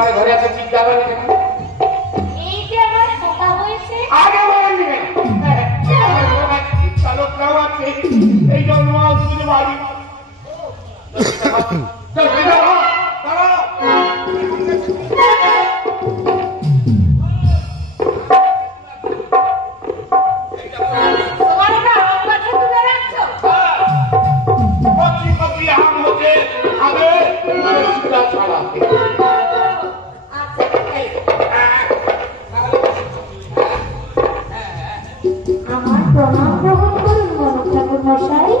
তোমার ঘরে আছে চিৎকার হয়েছে এই যে আমার খোকা হয়েছে আগে বলেন দিবেন চালকরাও আছে এই জন্ম আসলে বাড়ি আমার প্রণাম গ্রহণ করুন মনোজ ঠাকুর মশাই।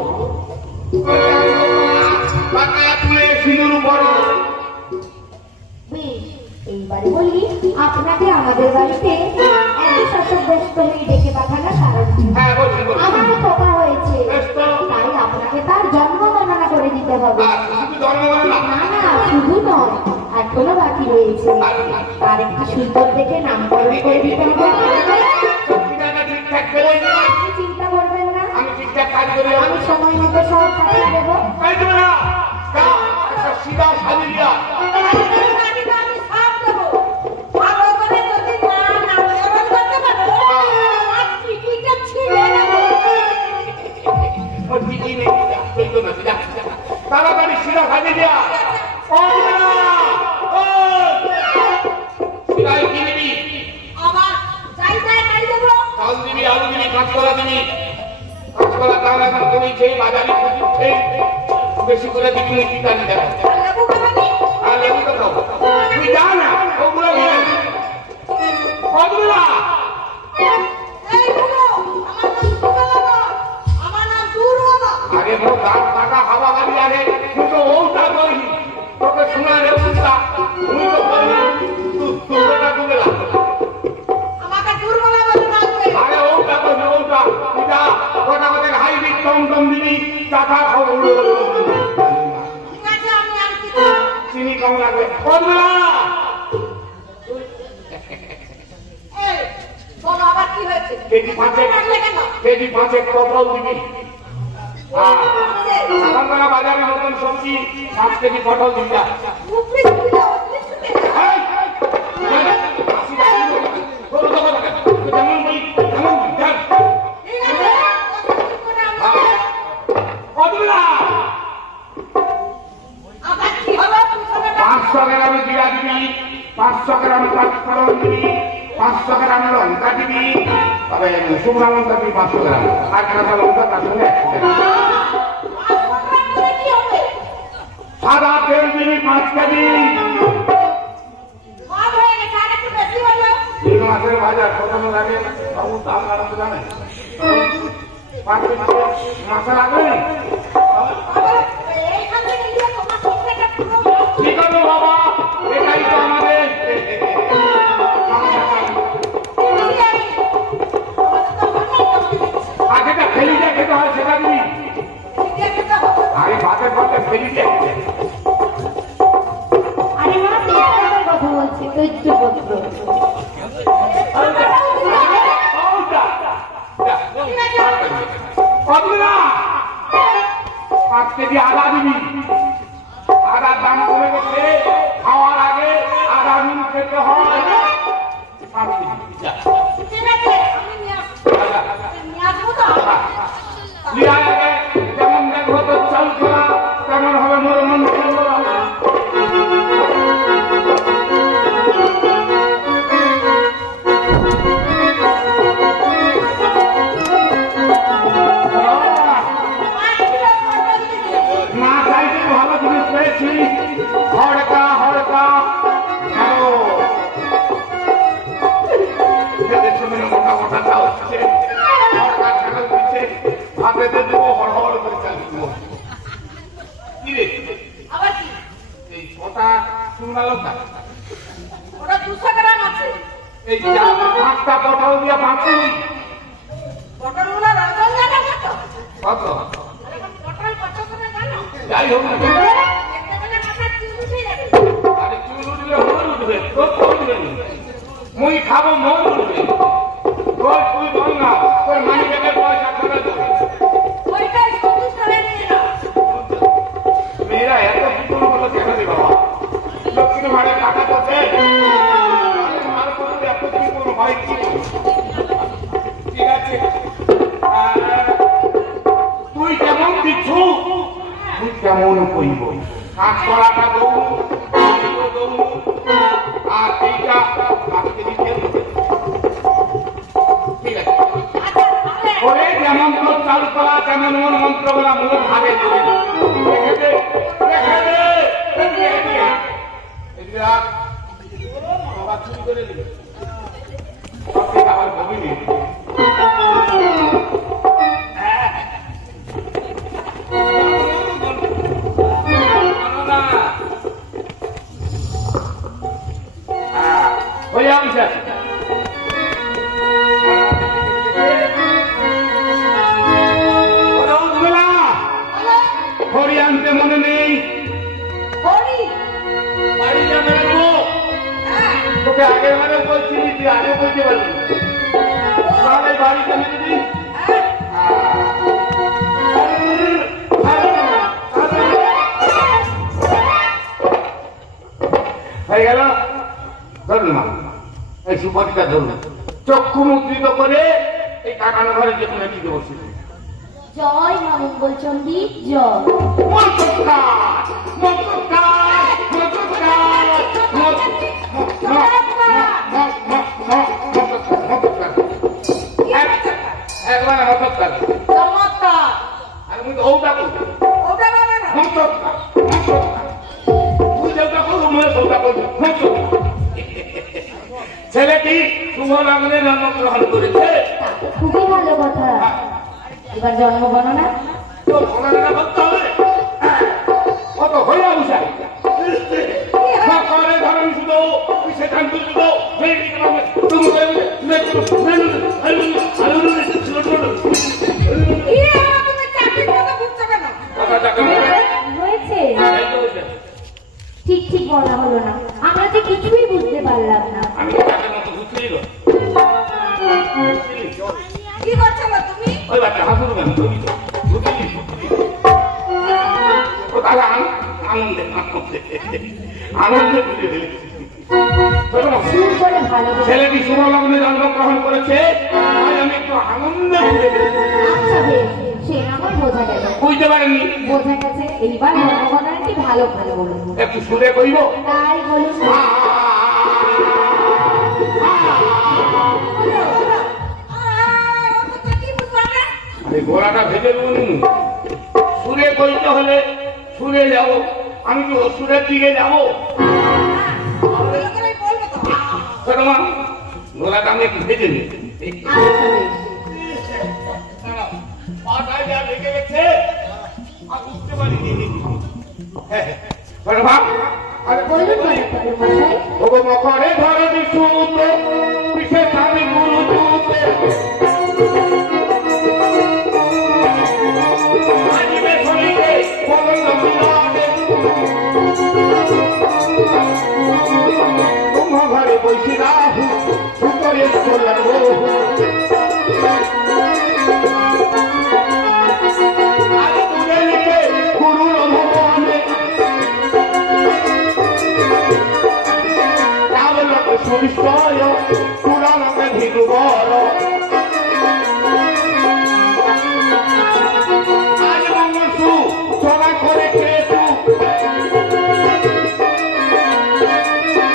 এইবারে বলি আপনাকে আমাদের বাড়িতে ব্যস্ত হয়ে ডেকে পাঠানোর কারণ আমার খোকা হয়েছে, তাই আপনাকে তার জন্ম গণনা করে দিতে হবে। না না শুধু নয়, এখনো বাকি রয়েছে, তার একটি সুন্দর দেখে নামকরণ করে দিতে হবে। চিন্তা করবেন না, আমি সময় মতো সব টাকা দেবো। তাড়াতাড়ি শিরা খাইয়ে দিয়া শিরায় কি নিবি? চাল দিবি, আলু দিবি, কাঁচকলা দিবি। কাঁচকলা তাহলে এখন তুমি সেই বাজারে খেয়ে বেশি করে দিবি মুখি টানি দেয়। আর লেবু তো দাও, তুই যা না ওগুলো আগে মোট দাঁত টাকা হাওয়া বাড়ি আগে দুটো ওটা করি তোকে শোনা রে উল্টা তুমি তো তুলবেটা তুলে আরে ওটা করবি ওটা পূজা ওটা আমাদের হাইব্রিড টমটম দিবি চাটা খাবো চিনি কম লাগবে করবে না কেজি পাঁচেক পটল দিবি। বাজারে নতুন সবজি 5 কেজি পটল দিবি। গ্রাম জিরা দিবি, 500 গ্রাম পাঁচফোড়ন দিবি, 500 গ্রাম লঙ্কা দিবি, তবে শুকনো লঙ্কা দিবি 500 গ্রাম, আর কাঁচা লঙ্কা তার সঙ্গে 100 গ্রাম। সাদা তেল দিবি 5 কেজি। 3 মাসের বাজার কত লাগে বাবু দাম বাড়াতে জানেন? 5 মাসের আগে কি করবো বাবা, এটাই তো আমাদের আগেটা ফেলি দিয়ে খেতে হয় সেটা দিবি। আগে ভাতের পথে ফেলি দিয়ে আরে মা কথা বলছি দৈত্যপত্র না 5 কেজি আদা দিবি। আদার দাম কমে গেছে, খাওয়ার আগে আদা নুন খেতে হয়। 5 কেজি যেমন দেখো তো চাল করা তেমন হবে মোর মন না চাইতে ভালো জিনিস পেয়েছি। হড়কা হড়কা মোটা মোটা চাল হচ্ছে, হড়কা ছাগল দিচ্ছে, ভাতে দেবো হড় হড় করে চাল দিব। কি রে এই ওটা শুকনা লঙ্কা ওটা 200 গ্রাম আছে। এই 5টা পটল দিয়ে বাঁচি পটলগুলো রজনীগন্ধা কত? কত পটল কত করে জানো? যাই হোক না একটা করে মাথা চুল উঠে যাবে। আরে চুল উঠবে মন উঠবে তোর তো উঠবে মুই খাবো মন উঠবে তোর তুই বল না তোর মানি ব্যাগের পয়সা করে দেবে ওইটাই সবুজ করে নিয়ে নাও। মেয়েরা এত পুতুল বলো কেন রে বাবা? লক্ষ্মী ভাড়ে টাকা করতে তোমায় কি ঠিক আছে তুই কেমন কিছু তুই কেমন কইব কাঠকলাটা দৌড় আর এইটা আজকে দিতে ঠিক আছে ওরে যেমন তোর চালু করা তেমন মন মন্ত্র বলা মূল ভাগে চুরি করে দিল আবার ভবি নিয়ে হরি আনতে মনে নেই তোকে আগের মানে বলছিলি তুই আগে বলতে পারবি তাহলে বাড়ি কেন দিদি হয়ে গেল ধরুন মা এই সুপতিটা ধরুন চক্ষু মুদ্রিত করে এই কাকানো ঘরে যে কোনো দিতে বসে জয় মা মঙ্গলচণ্ডী জয় একবার আর মুই তো ওটা করবো তুই যেটা করবো মনে ওটা করবো ছেলেটি শুভ লগ্নে জন্মগ্রহণ করেছে খুবই ভালো কথা এবার জন্ম গণনা তো গণনা করতে হবে কত হইয়া বুঝাই সরকারে ধরন শুধু সেখান শুধু ঠিক ঠিক বলা হলো না আমরা যে কিছুই বুঝতে পারলাম না আমি টাকার মতো বুঝতেই কি করছো তুমি ওই বাচ্চা হাসুর কেন তুমি ও তাহলে আনন্দে আনন্দে বুঝে দিলে ছেলেটি শুভ লগ্নে জন্মগ্রহণ করেছে তাই আমি একটু আনন্দে বুঝে দিয়েছি সে আমার বোঝা গেল বুঝতে পারেননি বোঝা গেছে এইবার জন্মগণনাটি ভালো ভালো বলুন একটু সুরে কইব তাই বলুন গোড়াটা ভেজে দিন সুরে কইতে হলে সুরে যাবো আমি কি সুরের দিকে যাবো গোড়াটা আমি একটু ভেজে নিই লেগে গেছে বুঝতে পারিনি মকরে ধরে বিশুতে বিশেষ আমি গুরু জুতে ঘরে বসি রাহু সুতরে গুরুর ভবনে সুনিশ্চয় পুরাণকে ভিড়ুবর আজ মঙ্গলসু চলা করে কেতু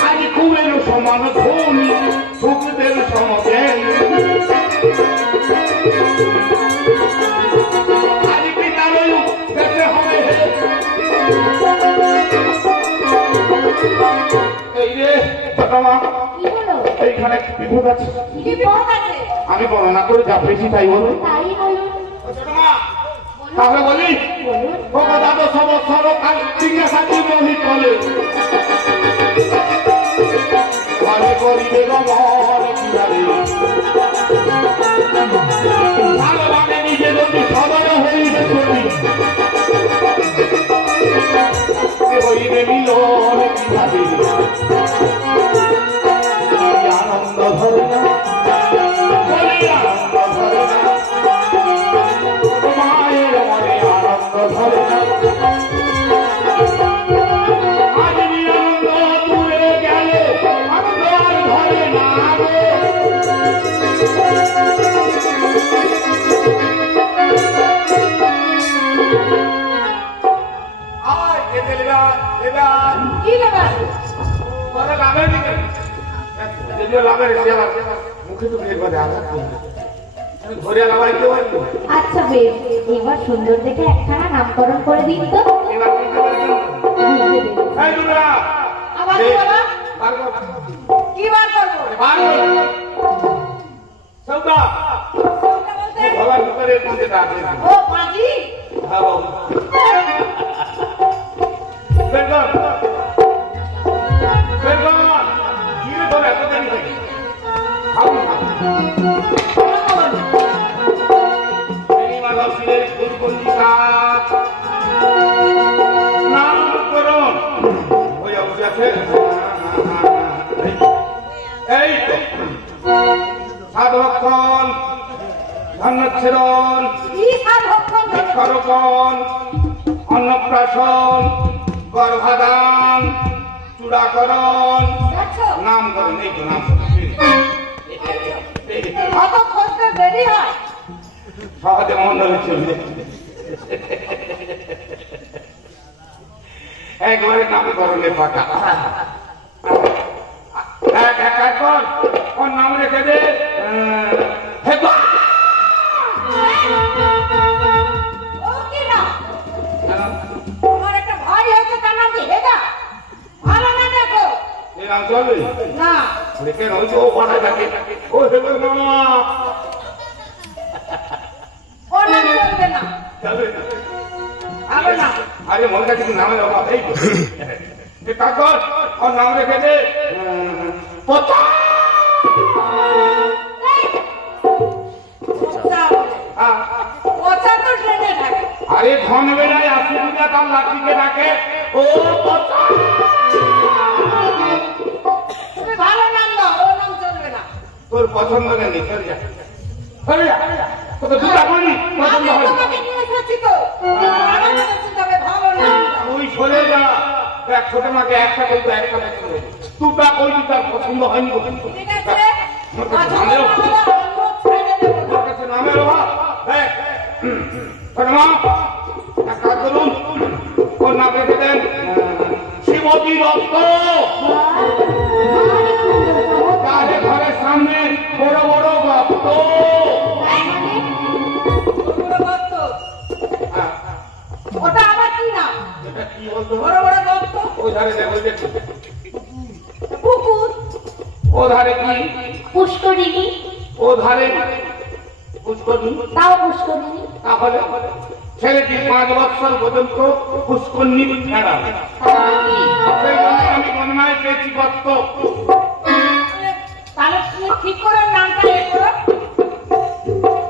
আজ কুবের সমান ধনী সুখদের সমজ্ঞান আজ পিতালয় দেখতে হবে এই রে এইখানে বিপদ আছে আমি বর্ণনা করে যা পেয়েছি তাই বলুন তাহলে বলি ভগবান সব সরকার জিজ্ঞাসা জীবনী চলে ঘরে করিবে গমন কিভাবে ভালো লাগে নিজে যদি সদয় হইবে করি হইবে মিলন কিভাবে আনন্দ ধরে না আনন্দ ধরে না মায়ের মনে আনন্দ ধরে না আজ নিরন্দ দূরে গেলে আনন্দ আর ধরে না যদিও লাভের সে আবার মুখে তো বের করে আঘাত করবে। আমি ঘরে লাগাইতে পারবো। আচ্ছা বেশ, এবার সুন্দর দেখে একখানা নামকরণ করে দিন তো। এবার বুঝতে পারছেন? এই দুলা, আবার এই, বলো। বার কর। কি বার করবো? বার কর। সৌদা, কোনটা বলতে? গলার ভিতরে কোনটা আছে? ও পাজি। হ্যাঁ বাবু। বের কর। বের কর। কি রে তোর এত দেরি থেকে? খাও না। শিলের ফুলকন্দিকা নামকরণ হয়ে উঠেছে। এই সাধক্ষণ, ধন্যচ্ছেদন, কি সাধক্ষণ? বৃক্ষরোপণ, অন্নপ্রাশন, গর্ভাধান, চূড়াকরণ, দেখছো? নামকরণ। এই তো নামকরণ। অত খোঁজতে দেরি হয়। সহজে মন্ডলে চলবে। একবারে নামকরণে পাকা। এক এক এক কর, ওর নাম রেখে দে। ও কি না? আমার একটা ভাই হয়েছে, তার নাম কি হেগা? ভালো না দেখো? এই নাম চলবে না। রেখে রয়েছে ও পাঠায় থাকে। ও হেবে মামা ও নাম চলবে না। চলবে না। হবে না। আরে মনে কাছে কি নামের অভাব? এই তো। এ কাকর, ওর নাম রেখে দে পচা। পচা বলে। পচা তো ট্রেনে থাকে। আরে ধন বেলায় আসুবিধা তার লাঠিকে ডাকে ও পচা। তুমি ভালো নাম দাও, ও নাম চলবে না। তোর পছন্দ নেই, চলে যা চলে যা। তোকে দুটা বলি পছন্দ আমি হয়। তোমাকে নিয়ে এসেছি তো। আমার কাছে তবে ভালো নাম দাও। তুই সরে যা। দেখ ছোট মাকে একটা বলতো একটা পছন্দ, দুটা বলবি তার পছন্দ হয়নি। ঠিক আছে? পছন্দ না হলে অন্য ছেড়ে দেবো। তোর কাছে নামের অভাব। দেখ ছোট মা এক কাজ করুন, ওর নাম রেখে দেন শিবতী দত্ত। তাহলে ঘরের সামনে বড় বড় ভক্ত। বড় ভক্ত। ওটা আবার কি নাম? এটা কি বলতো? বড় বড় ভক্ত। ওই ধারে দেখ, ওই দেখ। পুকুর। ও ধারে কি? পুষ্করিণী। ও ধারে পুষ্করণী। তাও পুষ্করিণী। তাহলে ছেলেটি 5 বছর পর্যন্ত পুষ্করণী খেলা। সেই জন্য আমি মনমায় পেয়েছি দত্ত। তাহলে তুমি ঠিক করে নামটা এ করো।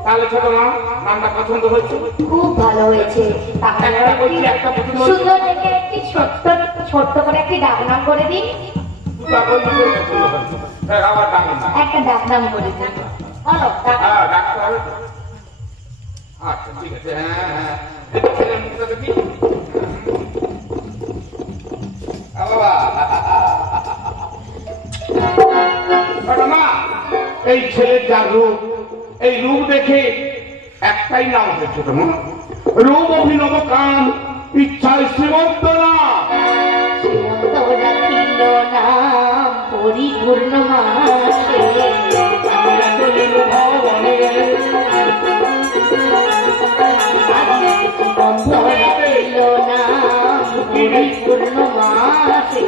তাহলে ছোট মা নামটা পছন্দ হচ্ছে? খুব ভালো হয়েছে। তাহলে একটা বলছি, একটা পছন্দ হচ্ছে। সুন্দর দেখে একটি ছোট্ট করে একটি ডাক নাম করে দিন। দুটা বলছি তোর পছন্দ হচ্ছে। হ্যাঁ, আবার ডাকেন না। একটা ডাক নাম করে দিন। বলো ডাক নাম। হ্যাঁ, ডাকতে হবে তো। আচ্ছা ঠিক আছে। হ্যাঁ হ্যাঁ, দেখি ছেলের মুখটা দেখি। বাবা ছোট মা, এই ছেলের যা রূপ, এই রূপ দেখে একটাই নাম হচ্ছে ছোট মা, রূপ অভিনব কাম, ইচ্ছায় শ্রীমন্ত না। শ্রীমন্ত রাখিল নাম পরিপূর্ণ মাসে। আমরা চলিল ভবনে। শ্রীমন্ত রাখিল নাম পরিপূর্ণ মাসে।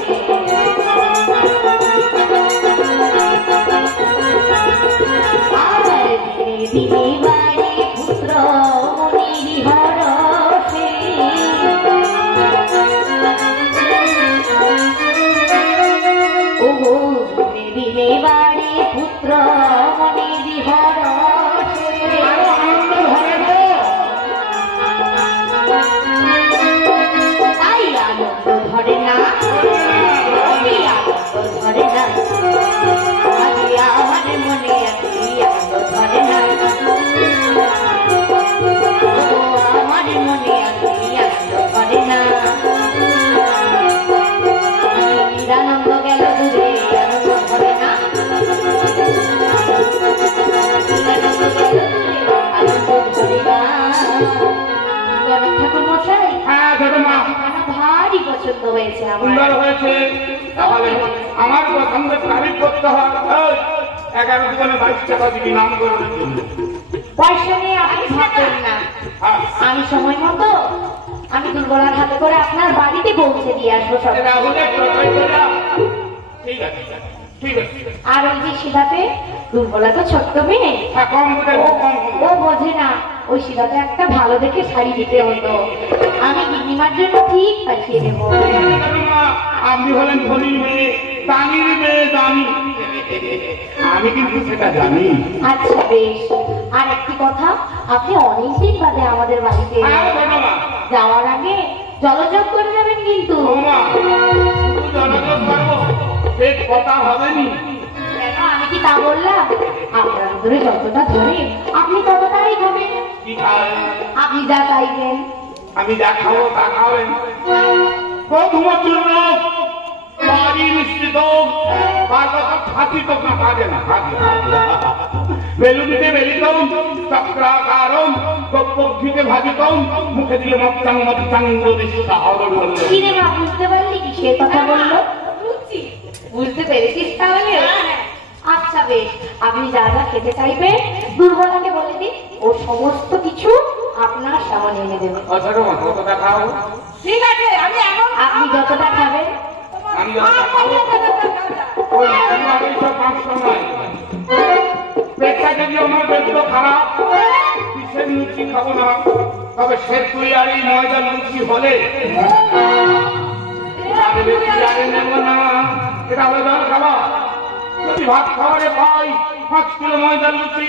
আর দিনে বাড়ি পুত্র মনির হরষে। ওহো দিনে বাড়ি পুত্র মনির হরষে। আনন্দ ধরে গো। তাই আনন্দ ধরে না, অতি আনন্দ ধরে না। আগে আমার মনে আছে আনন্দ ধরে না। ও আমার মনে আছে আনন্দ ধরে না। আনন্দ গেল দূরে, আনন্দ ধরে না। আনন্দ গেল দূরে, আনন্দ ধরে না। গণেশ ঠাকুর মশাই, হ্যাঁ ছোট মা, ঠিকানা ভারী পছন্দ হয়েছে আমার। সুন্দর হয়েছে। তাহলে আমার পছন্দের তারিফ করতে হয়। এই, 11 দোকানে 22 টাকা দিবি নাম করে পয়সা নিয়ে আপনি ভাববেন না। আমি সময় মতো আমি দুর্বলার হাতে করে আপনার বাড়িতে পৌঁছে দিয়ে আসবো সব। ঠিক আছে ঠিক আছে। আর ওই যে শিলাতে দুর্বলা তো ছোট্ট মেয়ে, ও বোঝে না। ওই শিলাতে একটা ভালো দেখে শাড়ি দিতে হতো, আমি গিন্নিমার জন্য ঠিক পাঠিয়ে দেবো। আপনি হলেন ধনীর মেয়ে, দানির মেয়ে, দানি। আমি কিন্তু সেটা জানি। আচ্ছা বেশ। আর একটি কথা, আপনি অনেকদিন বাদে আমাদের বাড়িতে যাওয়ার আগে জলযোগ করে যাবেন কিন্তু। জলযোগ করবো, পেট কথা হবেনি। আমি কি তা বললাম? আপনার ধরে যতটা ধরে আপনি ততটাই খাবেন। আপনি যা চাইবেন আমি যা খাবো তা খাবেন। প্রথমত বাড়ি মিশ্রিত হাতি তো না কাজে না বেলুনিতে বেলিতম চক্রাকারম পক্ষীকে ভাজিতম মুখে দিলে মত্তাং মত্তাং কিরে মা, বুঝতে পারলি কি সে কথা বললো? বুঝতে পেরেছিস তাহলে? আচ্ছা বেশ, আপনি যা যা খেতে চাইবেন দুর্বলাকে বলে দিন, ও সমস্ত কিছু আপনার সামনে এনে দেবে। কতটা খাও? ঠিক আছে, আমি এখন আপনি যতটা খাবেন। আমি যতটা খাবো ওই সব 500 নয়। পেটটা যদি আমার বেগুলো খারাপ, কিসের লুচি খাবো না, তবে সে তুই আর এই ময়দার লুচি হলে নেব না। এটা হলে ধর খাবা। যদি ভাত খাওয়ারে পাই 5 কিলো ময়দার লুচি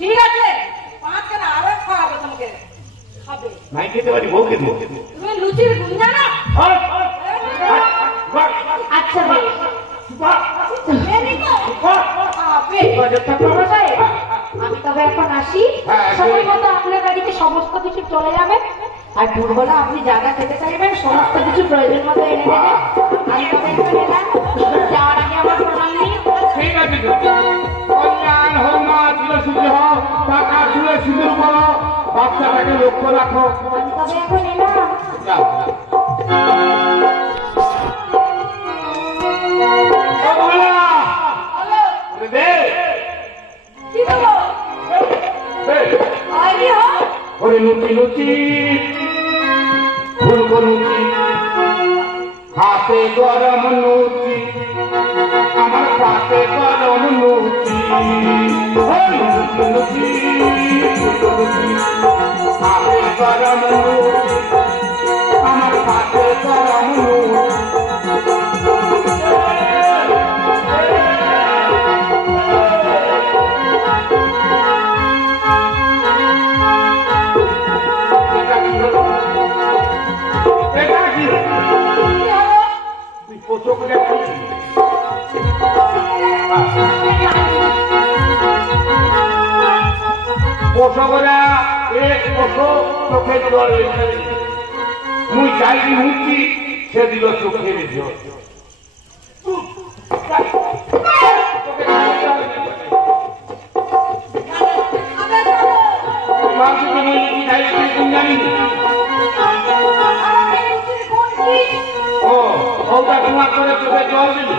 ঠিক আছে, 5 কেন আরো খাওয়াবো তোমাকে। খাবে নাই খেতে পারি, বউ খেতে। তুমি লুচির গুণ জানো? আচ্ছা বেশ। আমি তবে এখন আসি, সময় মতো আপনার বাড়িতে সমস্ত কিছু চলে যাবে। আর দুর্বলা আপনি যা যা খেতে চাইবেন সমস্ত কিছু প্রয়োজন মতো এনে দেবেন। আমি তবে এখন এলাম, যাওয়ার আগে আমার প্রণাম নিন। ঠিক আছে, কল্যাণ হোক মা, চুলে শুধু হোক, টাকা চুলে সিঁদুর করো, বাচ্চাটাকে লক্ষ্য রাখো। আমি তবে এখন এলাম। যাও। লুচি লুচি ফুলকো লুচি, হাতে গরম লুচি, আমার পাতে গরম লুচি। লুচি লুচি ফুলকো লুচি, হাতে গরম লুচি, আমার পাতে গরম লুচি। চোখে জল মুই চাইনি মুক্তি, সে দিল চোখে জল। ও ওটা তোমার করে চোখে জল দিল।